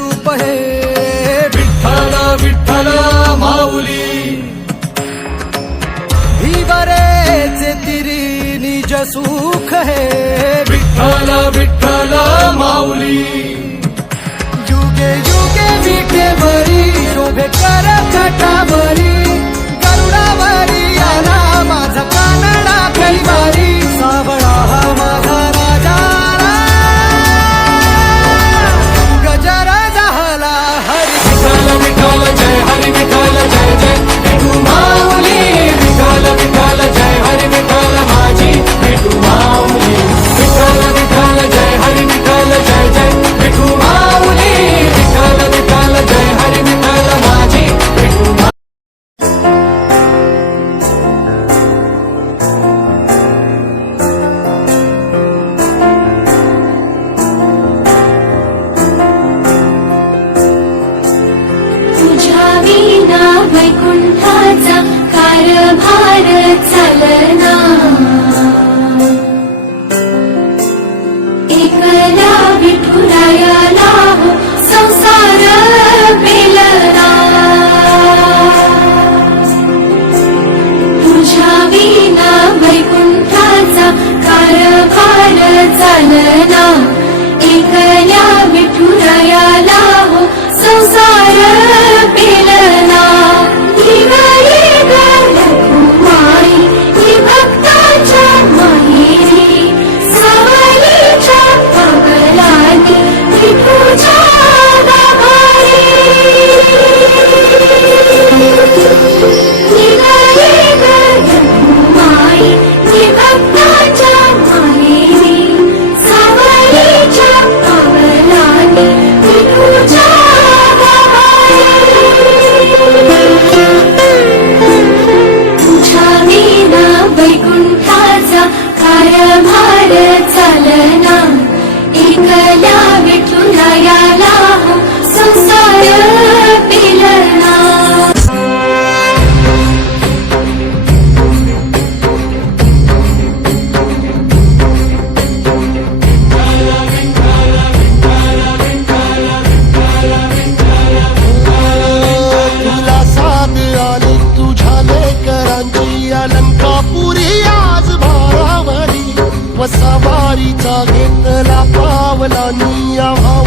रूप हे विठ्ठल विठ्ठल माऊली भीवरेचे तिरी निज सुख हे विठ्ठल विठ्ठल माऊली युगे युगे विठेवरी शोभे कर छटावरी गरुडावरी आला माझा कानडा कैवारी सावळा हा माझा राजा गजर झाला हरी विठ्ठल विठ्ठल जय हरी विठ्ठल जय जय विठू माऊली विठ्ठल विठ्ठल जय हरी विठ्ठल माझी विठू माऊली विठ्ठल विठ्ठल जय हरी विठ्ठल जय जय विठू माऊली विठ्ठल विठ्ठल जय हरी विठ्ठल माझी विठू तुझ्या विना वैकुंठाचा कारभार चालना एकला विठुरायाला संसार पेलना तुझ्या विना वैकुंठाचा कारभार चालना एकल्या विठुरायाला संसार पेलना दिवाळी गलमाई ही भक्ताच्या माहेरी सावलीच्या पगलानी विठूच्या गाभारी दिवाळी गलमाई ही भक्ताच्या माहेरी सावलीच्या पगलानी विठूच्या तुझ्या विना वैकुंठाचा कारभार चालना एकल्या विठुरायाला संसार पेलना तुला साथ आली तुझ्या लेकरांची अलंकापुरी आज भारावरी वसावारीचा घेतला पावलानी या भाऊ